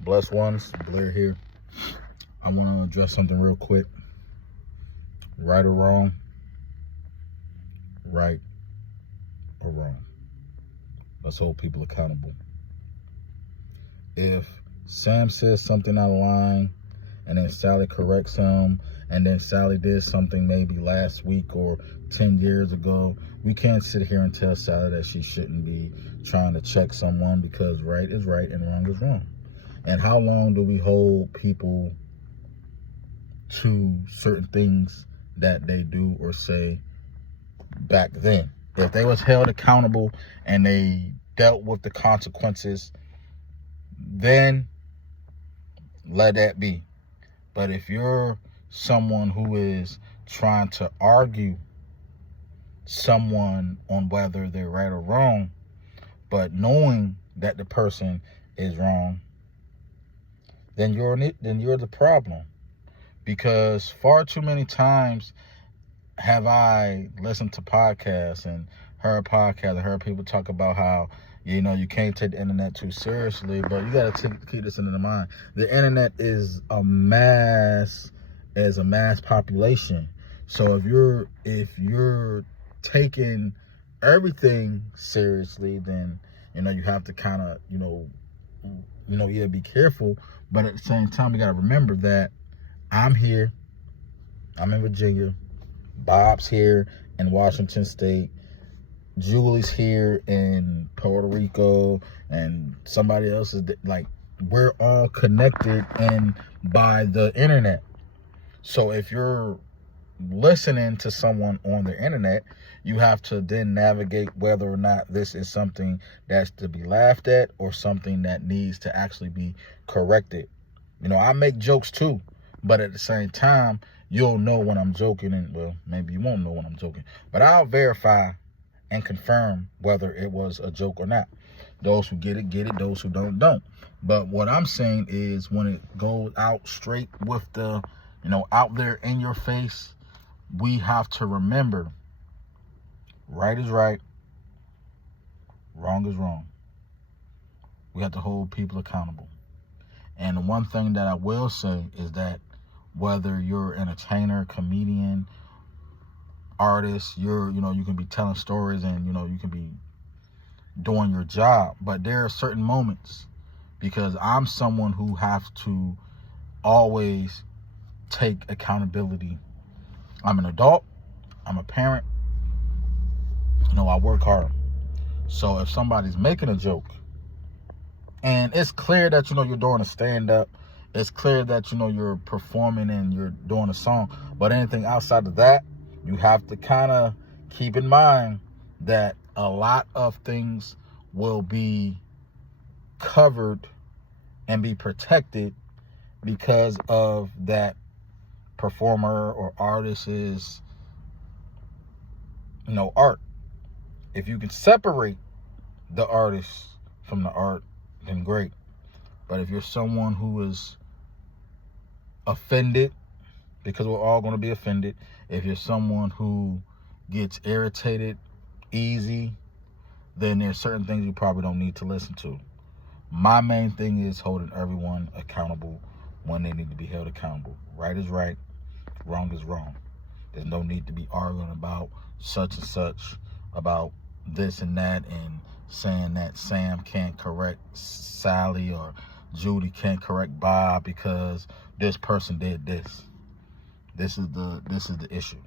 Blessed ones, Blair here. I want to address something real quick. Right or wrong? Right or wrong? Let's hold people accountable. If Sam says something out of line and then Sally corrects him and then Sally did something maybe last week or 10 years ago, we can't sit here and tell Sally that she shouldn't be trying to check someone, because right is right and wrong is wrong. And how long do we hold people to certain things that they do or say back then? If they was held accountable and they dealt with the consequences, then let that be. But if you're someone who is trying to argue someone on whether they're right or wrong, but knowing that the person is wrong, then you're the problem. Because far too many times have I listened to podcasts and heard people talk about how, you can't take the internet too seriously, but you got to keep this in mind. The internet is a mass population. So if you're taking everything seriously, then you have to kind of either be careful, but at the same time you got to remember that I'm here, I'm in Virginia, Bob's here in Washington State, Julie's here in Puerto Rico, and somebody else is we're all connected and by the internet. So if you're listening to someone on the internet, you have to then navigate whether or not this is something that's to be laughed at or something that needs to actually be corrected. I make jokes too, but at the same time, you'll know when I'm joking, and well, maybe you won't know when I'm joking, but I'll verify and confirm whether it was a joke or not. Those who get it, those who don't. But what I'm saying is, when it goes out straight with the, out there in your face, we have to remember, right is right, wrong is wrong. We have to hold people accountable. And the one thing that I will say is that whether you're an entertainer, comedian, artist, you can be telling stories and, you can be doing your job. But there are certain moments, because I'm someone who has to always take accountability. I'm an adult. I'm a parent. I work hard. So if somebody's making a joke and it's clear that, you're doing a stand-up, it's clear that, you're performing and you're doing a song, but anything outside of that, you have to kind of keep in mind that a lot of things will be covered and be protected because of that performer or artist's, art. If you can separate the artist from the art, then great. But if you're someone who is offended, because we're all going to be offended, if you're someone who gets irritated easy, then there's certain things you probably don't need to listen to. My main thing is holding everyone accountable when they need to be held accountable. Right is right, wrong is wrong. There's no need to be arguing about such and such, about this and that, and saying that Sam can't correct Sally or Judy can't correct Bob because this person did this. This is the issue.